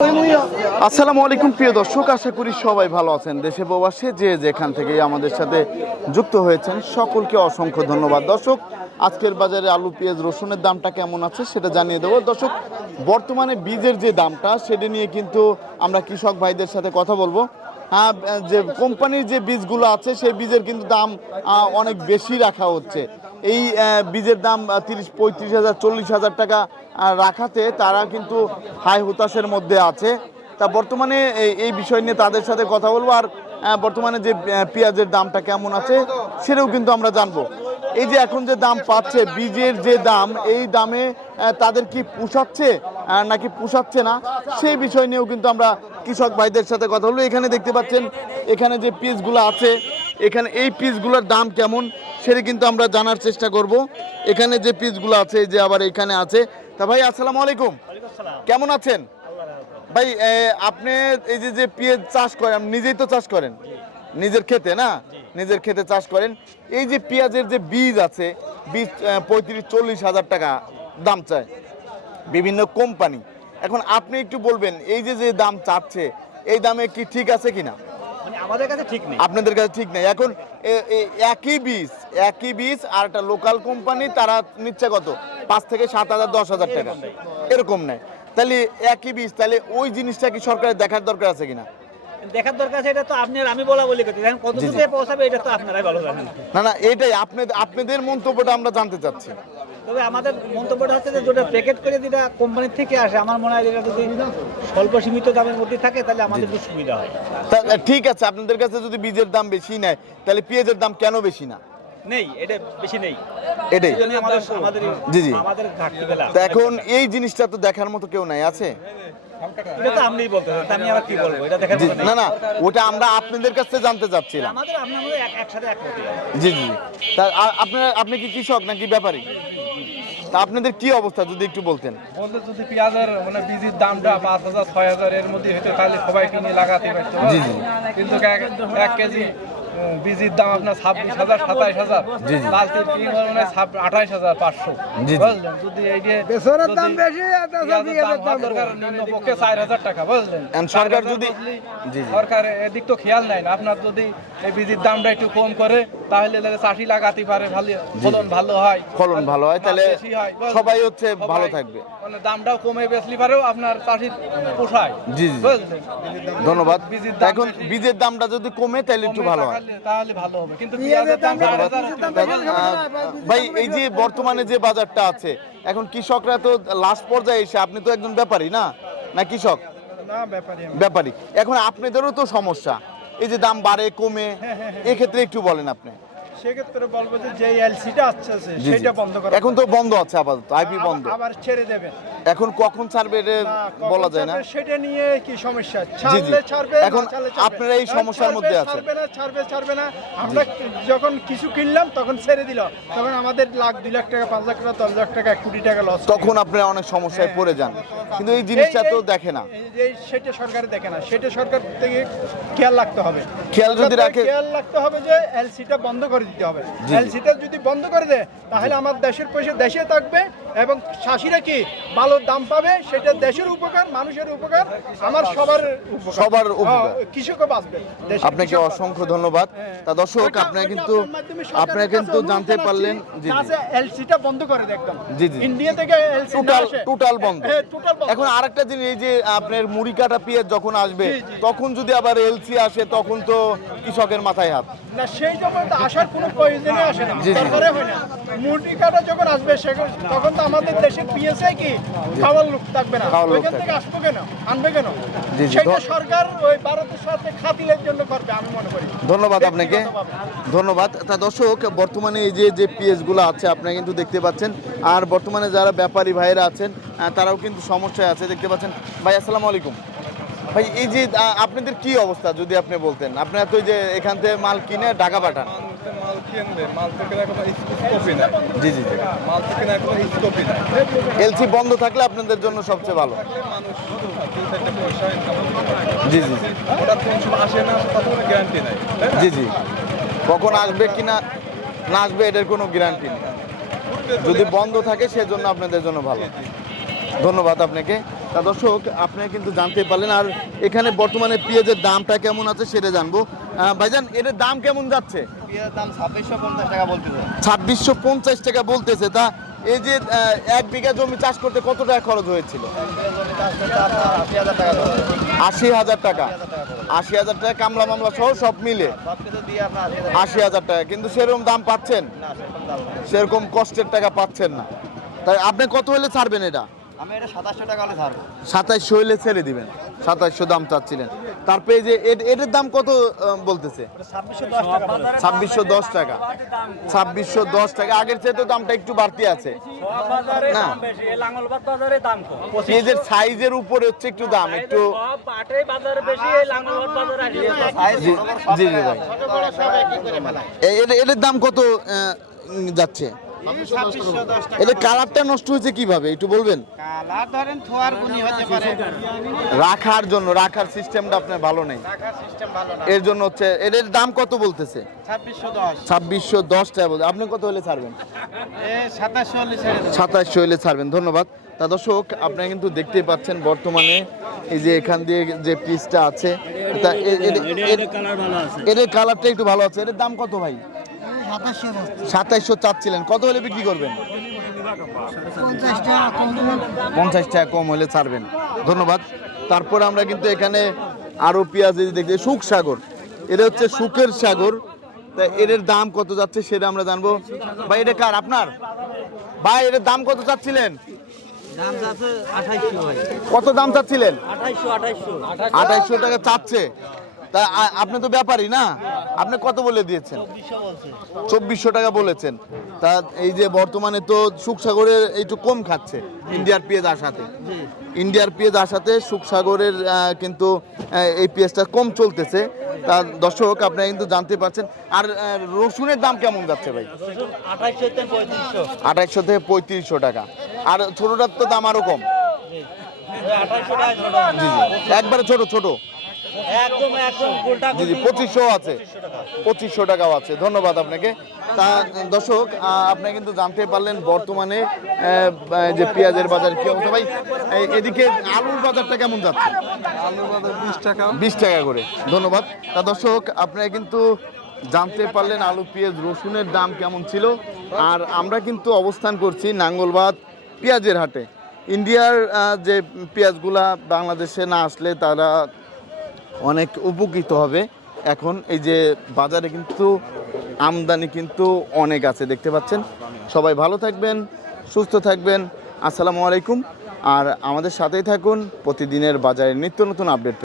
আসসালামু আলাইকুম প্রিয় দর্শক, আশা করি সবাই ভালো আছেন। দেশে প্রবাসে যে যেখান থেকে আমাদের সাথে যুক্ত হয়েছেন সকলকে অসংখ্য ধন্যবাদ। দর্শক, আজকের বাজারে আলু পেঁয়াজ রসুনের দামটা কেমন আছে সেটা জানিয়ে দেবো। দর্শক, বর্তমানে বীজের যে দামটা সেটা নিয়ে কিন্তু আমরা কৃষক ভাইদের সাথে কথা বলবো। হ্যাঁ, যে কোম্পানির যে বীজগুলো আছে সেই বীজের কিন্তু দাম অনেক বেশি রাখা হচ্ছে। এই বীজের দাম 30-35 হাজার 40 হাজার টাকা রাখাতে তারা কিন্তু হাই হতাশের মধ্যে আছে। তা বর্তমানে এই বিষয় নিয়ে তাদের সাথে কথা বলবো। আর বর্তমানে যে পেঁয়াজের দামটা কেমন আছে সেটাও কিন্তু আমরা জানবো। এই যে এখন যে দাম পাচ্ছে বীজের যে দাম, এই দামে তাদের কি পোষাচ্ছে নাকি পোষাচ্ছে না সেই বিষয় নিয়েও কিন্তু আমরা কৃষক ভাইদের সাথে কথা বলবো। এখানে দেখতে পাচ্ছেন এখানে যে পিসগুলো আছে, এখানে এই পিসগুলোর দাম কেমন সেটা কিন্তু আমরা জানার চেষ্টা করব। এখানে যে পিসগুলো আছে, যে আবার এখানে আছে। তা ভাই আসসালামু আলাইকুম, কেমন আছেন ভাই? আপনি এই যে পেঁয়াজ চাষ করেন, নিজেই তো চাষ করেন নিজের ক্ষেতে, না? নিজের ক্ষেতে চাষ করেন। এই যে পেঁয়াজের যে বীজ আছে, বীজ 35-40 হাজার টাকা দাম চায় বিভিন্ন কোম্পানি। এখন আপনি একটু বলবেন এই যে যে দাম চাচ্ছে এই দামে কি ঠিক আছে কিনা? আমাদের কাছে ঠিক নেই, আপনাদের কাছে ঠিক নেই। এখন একই বীজ আর একটা লোকাল কোম্পানি তারা নিচ্ছে কত 5 থেকে 7 হাজার 10 হাজার টাকা এরকম নেয়। তাহলে একই বীজ, তাহলে ওই জিনিসটা কি সরকারের দেখার দরকার আছে কিনা? দেখার দরকার আছে। এটা তো আপনি আমি বলা বলি করতে দেখেন কতটুকু পৌঁছাবে এটা তো আপনারাই ভালো জানেন। না, এটাই আপনাদের মন্তব্যটা আমরা জানতে চাচ্ছি। তবে আমাদের মন্তব্যটা হচ্ছে যে যেটা প্যাকেট করে যেটা কোম্পানি থেকে আসে, আমার মনে হয় এটা যদি স্বল্প সীমিত দামের মধ্যে থাকে তাহলে আমাদের একটু সুবিধা হয়। ঠিক আছে, আপনাদের কাছে যদি বীজের দাম বেশি নেয় তাহলে পেঁয়াজের দাম কেন বেশি না? নেই, এটা বেশি নেই, এটাই আমাদের ঘাটতি বেলা। এখন এই জিনিসটা তো দেখার মতো কেউ নাই, আছে? এটা তো আপনিই বলতেছেন, আমি আবার কি বলবো? এটা দেখার মতো না, ওটা আমরা আপনাদের কাছে জানতে চাচ্ছিলাম। আমাদের একসাথে একমত। জি। তা আপনি কি কৃষক নাকি ব্যাপারী? তা আপনাদের কি অবস্থা যদি একটু বলতেন। যদি পেঁয়াজের বীজের দামটা 5,000-6,000 এর মধ্যে হতো তাহলে সবাই কিনে লাগাতে পারতো। কিন্তু 1 কেজি বীজের দাম আপনার 26,000 27,000, লালতির কি মানে 28,500। বুঝলেন? যদি এই যে বেসরের দাম বেশি, পেঁয়াজের দাম দরকার নিম্নপক্ষে 4,000 টাকা। বুঝলেন? সরকার যদি সরকার এদিক তো খেয়াল নাই না। আপনার যদি এই বীজের দামটা একটু কম করে তাহলে চাষি লাগাতে পারে, ভালো ফলন ভালো হয়, তাহলে সবাই হচ্ছে ভালো থাকবে। মানে দামটাও কমে বেচলি পারেও আপনার চাষির পোষায়। জি। ধন্যবাদ। এখন বীজের দামটা যদি কমে তাহলে একটু ভালো হয়, তাহলে ভালো হবে। কিন্তু পেঁয়াজের দাম ভাই এই যে বর্তমানে যে বাজারটা আছে এখন কৃষকরা তো লাস্ট পর্যায়ে এসে, আপনি তো একজন ব্যাপারী না কৃষক? না, ব্যাপারী। এখন আপনাদেরও তো সমস্যা, এই যে দাম বাড়ে কমে, এক্ষেত্রে একটু বলেন আপনি। সেক্ষেত্রে বলবো যে এলসিটা আছে সেটা বন্ধ করা। এখন তো বন্ধ আছে আপাতত, আইপি বন্ধ, আবার ছেড়ে দেবে। এখন কখন ছাড়বে এটা বলা যায় না। সেটা নিয়ে কি সমস্যা? ছাড়বে। এখন আপনারা এই সমস্যার মধ্যে আছেন। ছাড়বে না। আমরা যখন কিছু কিনলাম তখন ছেড়ে দিল, তখন আমাদের লাখ 2 লাখ টাকা 5 লাখ টাকা 10 লাখ টাকা 1 কোটি টাকা লস। তখন আপনারা অনেক সমস্যায় পড়ে যান। কিন্তু এই জিনিসটা তো দেখে না, সেটা সরকার দেখে না। সেটা সরকার থেকে খেয়াল রাখতে হবে। খেয়াল রাখতে হবে যে এলসিটা বন্ধ করে দিতে হবে। এলসিটা যদি বন্ধ করে দেয় তাহলে আমার দেশের পয়সা দেশে থাকবে এবং চাষিরা কি ভালো দাম পাবে। সেটা দেশের উপকার, মানুষের উপকার, আমার সবার উপকার, কৃষকও বাঁচবে। আপনাকে অসংখ্য ধন্যবাদ। তা দর্শক, আপনারা কিন্তু জানতে পারলেন এলসিটা বন্ধ করে দেয় একদম। ইন্ডিয়া থেকে এলসি টোটাল বন্ধ। এখন আরেকটা জিনিস, এই যে আপনার মুড়ি কাটা পেঁয়াজ যখন আসবে তখন যদি আবার এলসি আসে তখন তো কৃষকের মাথায় হাত। না, সেই যখন আসার কোনো প্রয়োজনই আসে না, দরকারই হয় না। মুড়ি কাটা যখন আসবে তখন তো আমাদের দেশে পিএসআই কি খাওয়ার লোক থাকবে না, ওইখান থেকে আসবো কেন, আনবে কেন? সেটা সরকার ওই ভারতের সাথে খাতিলের জন্য করবে আমি মনে করি। ধন্যবাদ আপনাকে, ধন্যবাদ। তা দর্শক, বর্তমানে এই যে পেঁয়াজগুলো আছে আপনারা কিন্তু দেখতে পাচ্ছেন। আর বর্তমানে যারা ব্যাপারী ভাইয়েরা আছেন তারাও কিন্তু সমস্যায় আছে, দেখতে পাচ্ছেন। ভাই আসসালামু আলাইকুম। ভাই এই যে আপনাদের কি অবস্থা যদি আপনি বলতেন? আপনারা তো যে এখান থেকে মাল কিনে ঢাকা পাঠান। এলসি বন্ধ থাকলে আপনাদের জন্য সবচেয়ে ভালো। জি। কখন আসবে কিনা না আসবে এটার কোনো গ্যারান্টি নেই। যদি বন্ধ থাকে সেজন্য আপনাদের জন্য ভালো। ধন্যবাদ আপনাকে। তা দর্শক আপনারা কিন্তু জানতে পারলেন। আর এখানে বর্তমানে পেঁয়াজের দামটা কেমন আছে সেটা জানবো। ভাইজান এর দাম কেমন যাচ্ছে? পেঁয়াজের দাম 2650 টাকা বলতেছে। 2650 টাকা বলতেছে। তা এই যে 1 বিঘা জমি চাষ করতে কত টাকা খরচ হয়েছিল? 80,000 টাকা। 80,000 টাকা কামলা মামলা সহ সব মিলে 80,000 টাকা, কিন্তু সেরকম দাম পাচ্ছেন? সেরকম কষ্টের টাকা পাচ্ছেন না। তাই আপনি কত হলে ছাড়বেন এটা? আমি এটা 2700 টাকা হলে ছাড়বো। 2700 হলে ছেড়ে দিবেন। 2700 দাম চাচ্ছিলেন। তারপরে এই যে এটার দাম কত বলতেছে? 2610 টাকা। 2610 টাকা। আগের চেয়ে তো দামটা একটু বাড়তি আছে না? পেঁয়াজের সাইজের উপরে হচ্ছে একটু দাম একটু। জি জি ভাই, এটার দাম কত যাচ্ছে? এদের কালারটা নষ্ট হয়েছে কিভাবে একটু বলবেন? কালার ধরেন থোয়ার গুণী হতে পারে, রাখার জন্য, রাখার সিস্টেমটা আপনার ভালো নেই, রাখার সিস্টেম ভালো না। এর জন্য হচ্ছে। এদের দাম কত বলতেছে? 2610। 2610 টাকা বলতে। আপনি কত হলে ছাড়বেন? 2700 হলে ছেড়ে দেব। 2700 হলে ছাড়বেন। ধন্যবাদ। তা দর্শক আপনারা কিন্তু দেখতেই পাচ্ছেন বর্তমানে এই যে এখান দিয়ে যে পিসটা আছে, তা এদের কালারটা একটু ভালো আছে। এদের দাম কত ভাই? 2700 চাচ্ছিলেন, কত হলে বিক্রি করবেন? 50 টাকা কম হলে ছাড়বেন। ধন্যবাদ। তারপর আমরা কিন্তু এখানে আরো পেঁয়াজ দেখছি, সুখ সাগর। এটা হচ্ছে সুখের সাগর। তা এর দাম কত যাচ্ছে সেটা আমরা জানবো। ভাই এটা কার? আপনার ভাই? এর দাম কত চাচ্ছিলেন? দাম আছে 2800 ভাই। কত দাম চাচ্ছিলেন? 2800 2800 টাকা চাচ্ছে। তা আপনি তো ব্যাপারী না, আপনি কত বলে দিয়েছেন? 2400 বলছে। 2400 টাকা বলেছেন। তা এই যে বর্তমানে তো সুখসাগরের একটু কম খাচ্ছে ইন্ডিয়ার পেঁয়াজ আসাতে। ইন্ডিয়ার পেঁয়াজ আসাতে সুখসাগরের কিন্তু এই পেঁয়াজটা কম চলতেছে। তা দর্শক আপনারা কিন্তু জানতে পারছেন। আর রসুনের দাম কেমন যাচ্ছে ভাই? 2800 থেকে 3500। 2800 থেকে 3500 টাকা। আর ছোটটার তো দাম আরো কম। 2800 টাকা ছোট। জি জি, একবারে ছোট ছোট। একদম উল্টা। জি জি, 2500 আছে, 2500 টাকাও আছে। ধন্যবাদ আপনাকে। তা দর্শক আপনি কিন্তু জানতে পারলেন বর্তমানে যে পেঁয়াজের বাজার কি অবস্থা। ভাই এদিকে আলুর বাজারটা কেমন যাচ্ছে? আলুর বাজার 20 টাকা। 20 টাকা করে। ধন্যবাদ। তা দর্শক আপনারা কিন্তু জানতে পারলেন আলু, পেঁয়াজ, রসুনের দাম কেমন ছিল। আর আমরা কিন্তু অবস্থান করছি নাঙ্গলবাদ পেঁয়াজের হাটে। ইন্ডিয়ার যে পেঁয়াজগুলা বাংলাদেশে না আসলে তারা অনেক উপকৃত হবে। এখন এই যে বাজারে কিন্তু আমদানি কিন্তু অনেক আছে, দেখতে পাচ্ছেন। সবাই ভালো থাকবেন, সুস্থ থাকবেন। আসসালামু আলাইকুম। আর আমাদের সাথেই থাকুন প্রতিদিনের বাজারের নিত্য নতুন আপডেট।